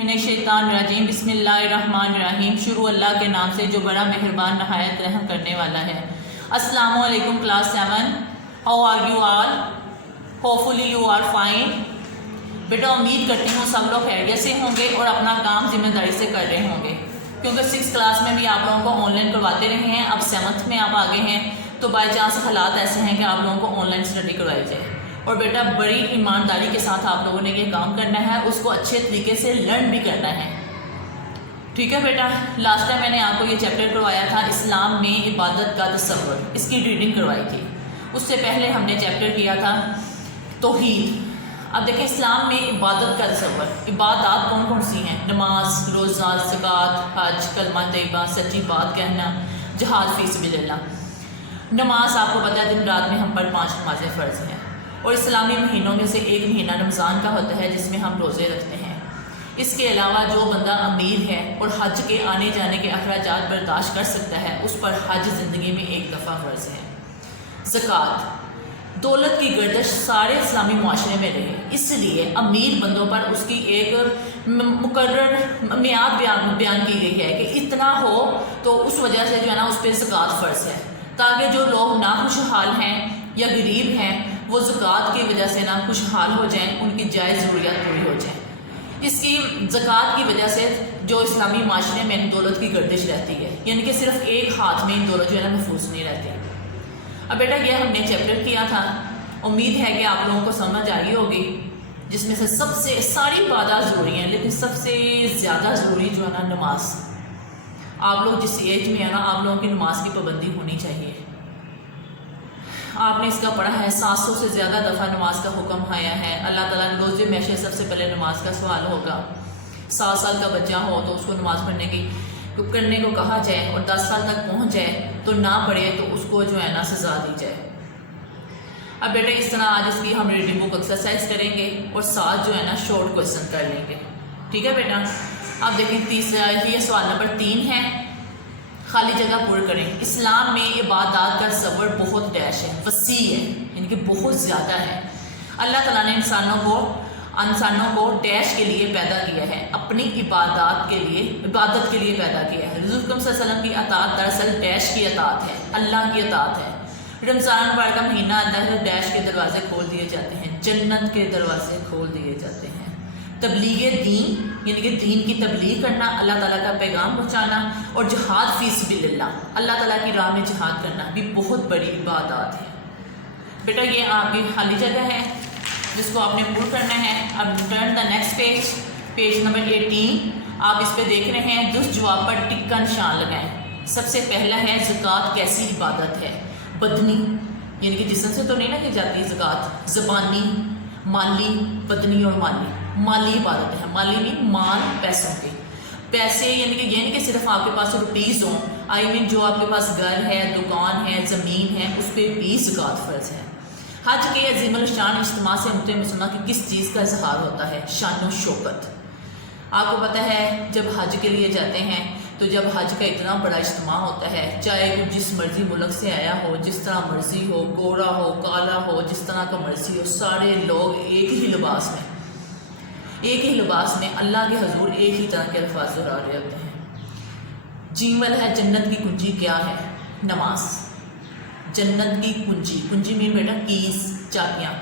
मिनश्शैतानिर्रजीम बिस्मिल्लाहिर्रहमानिर्रहीम। शुरू अल्लाह के नाम से जो बड़ा मेहरबान नहायत रहम करने वाला है। अस्सलामु अलैकुम class 7, how are you all? Hopefully you are fine. बेटा उम्मीद करती हूँ सब लोग खैरियत से होंगे और अपना काम जिम्मेदारी से कर रहे होंगे, क्योंकि 6th क्लास में भी आप लोगों को ऑनलाइन करवाते रहे हैं। अब 7th में आप आगे हैं तो बाई चांस हालात ऐसे हैं कि आप लोगों को ऑनलाइन स्टडी करवाई जाए। और बेटा बड़ी ईमानदारी के साथ आप लोगों ने ये काम करना है, उसको अच्छे तरीके से लर्न भी करना है, ठीक है बेटा। लास्ट टाइम मैंने आपको ये चैप्टर करवाया था इस्लाम में इबादत का तसव्वुर, इसकी रीडिंग करवाई थी। उससे पहले हमने चैप्टर किया था तौहीद। अब देखें इस्लाम में इबादत का तसव्वुर, इबादत कौन कौन सी हैं? नमाज, रोज़ा, ज़कात, हज, कलमा तैयबा, सच्ची बात कहना, जिहाद फी सबिलिल्लाह। नमाज आपको पता है दिन रात में हम पर 5 नमाज़ें फ़र्ज़ हैं, और इस्लामी महीनों में से एक महीना रमज़ान का होता है जिसमें हम रोज़े रखते हैं। इसके अलावा जो बंदा अमीर है और हज के आने जाने के अखराजात बर्दाश्त कर सकता है, उस पर हज ज़िंदगी में एक दफ़ा फ़र्ज़ है। ज़कात, दौलत की गर्दिश सारे इस्लामी माशरे में रहे, इसलिए अमीर बंदों पर उसकी एक मुकर्रर मियाद बयान की गई है कि इतना हो, तो उस वजह से जो है ना उस पर ज़कात फ़र्ज़ है, ताकि जो लोग नाखुशहाल हैं या गरीब हैं वो ज़कात की वजह से ना खुशहाल हो जाएं, उनकी जायज़ ज़रूरियात पूरी हो जाएं। इसकी ज़कात की वजह से जो इस्लामी माशरे में दौलत की गर्दिश रहती है, यानी कि सिर्फ एक हाथ में दौलत जो है ना महफूज नहीं रहती। अब बेटा ये हमने चैप्टर किया था, उम्मीद है कि आप लोगों को समझ आई होगी, जिसमें से सबसे सारी इबादत ज़रूरी हैं, लेकिन सबसे ज़्यादा ज़रूरी जो है ना नमाज। आप लोग जिस एज में है ना, आप लोगों की नमाज की पाबंदी होनी चाहिए। आपने इसका पढ़ा है, 700 से ज़्यादा दफ़ा नमाज का हुक्म आया है। अल्लाह ताला रोज़े मैशे सबसे पहले नमाज का सवाल होगा। 7 साल का बच्चा हो तो उसको नमाज करने को कहा जाए, और 10 साल तक पहुंच जाए तो ना पढ़े तो उसको जो है ना सज़ा दी जाए। अब बेटा इस तरह आज इसकी हम रीडिंग बुक एक्सरसाइज करेंगे और साथ जो है ना शॉर्ट क्वेश्चन कर लेंगे, ठीक है बेटा। अब देखें तीसरा, ये सवाल नंबर 3 है, खाली जगह पूरी करें। इस्लाम में इबादत का तसव्वुर बहुत डैश है, वसी है, इनके बहुत ज़्यादा है। अल्लाह ताला ने इंसानों को डैश के लिए पैदा किया है, अपनी इबादत के लिए पैदा किया है। हुज़ूर सल्लल्लाहु अलैहि वसल्लम की अताअत दरअसल डैश की अताअत है, अल्लाह की अताअत है। रमज़ान मुबारक का महीना आता है तो डैश के दरवाजे खोल दिए जाते हैं, जन्नत के दरवाजे खोल दिए जाते हैं। तबलीग दीन यानी कि दीन की तबलीग करना, अल्लाह ताला का पैगाम पहुँचाना, और जिहाद फी सबिलिल्लाह, अल्लाह ताला की राह में जिहाद करना भी बहुत बड़ी इबादत है। बेटा ये आपकी खाली जगह है जिसको आपने पूरा करना है। अब turn the next page number 18। आप इस पे देख रहे हैं, दुरुस्त जवाब पर टिक का निशान लगाएं। सबसे पहला है ज़कात कैसी इबादत है? बदनी यानी कि जिस्म से तो नहीं ना की जाती ज़कात, ज़बानी, माली, बदनी और माली इबादत है। माली में माल, पैसों के पैसे, यानी कि ये नहीं कि सिर्फ आपके पास रुपीज़ हों, आई मीन जो आपके पास घर है, दुकान है, ज़मीन है, उस पर भी ज़कात फ़र्ज़ है। हज के अज़ीमुल शान इज्तिमा से मुसलमान की किस चीज़ का इजहार होता है? शान व शौकत। आपको पता है जब हज के लिए जाते हैं तो जब हज का इतना बड़ा इज्तिमा होता है, चाहे वो जिस मर्ज़ी मुल्क से आया हो, जिस तरह मर्ज़ी हो, गोरा हो, काला हो, जिस तरह का मर्ज़ी हो, सारे लोग एक ही लिबास में अल्लाह के हजूर एक ही तरह के अल्फाज दोहरा रहे होते हैं। जीवल है जन्नत की कुंजी क्या है? नमाज। जन्नत की कुंजी में बेटा कीस, चाबियाँ।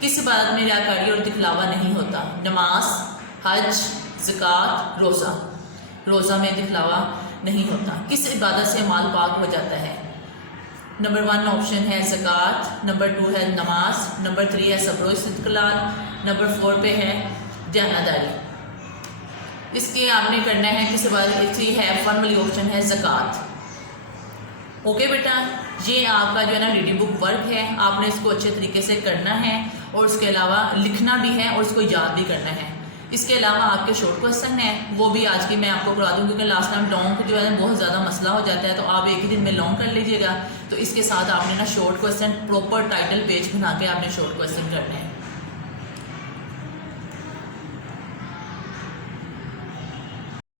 किस इबादत में रियाकारी और दिखलावा नहीं होता? नमाज, हज, ज़कात, रोज़ा में दिखलावा नहीं होता। किस इबादत से माल पाक हो जाता है? नंबर 1 ऑप्शन है ज़कात, नंबर 2 है नमाज, नंबर 3 है सब्र इस्तिक़लाल, नंबर 4 पे है जानादारी। इसके आपने करना है किस इबादत? 3 है फन वाली ऑप्शन है ज़कात। ओके बेटा, ये आपका जो है ना रीडिंग बुक वर्क है, आपने इसको अच्छे तरीके से करना है, और इसके अलावा लिखना भी है और इसको याद भी करना है। इसके अलावा आपके शॉर्ट क्वेश्चन है, वो भी आज की मैं आपको करा दूँ, क्योंकि लास्ट टाइम लॉन्ग जो है बहुत ज़्यादा मसला हो जाता है, तो आप एक ही दिन में लॉन्ग कर लीजिएगा। तो इसके साथ आपने ना short question proper title page बना के आपने शॉर्ट क्वेश्चन करने हैं।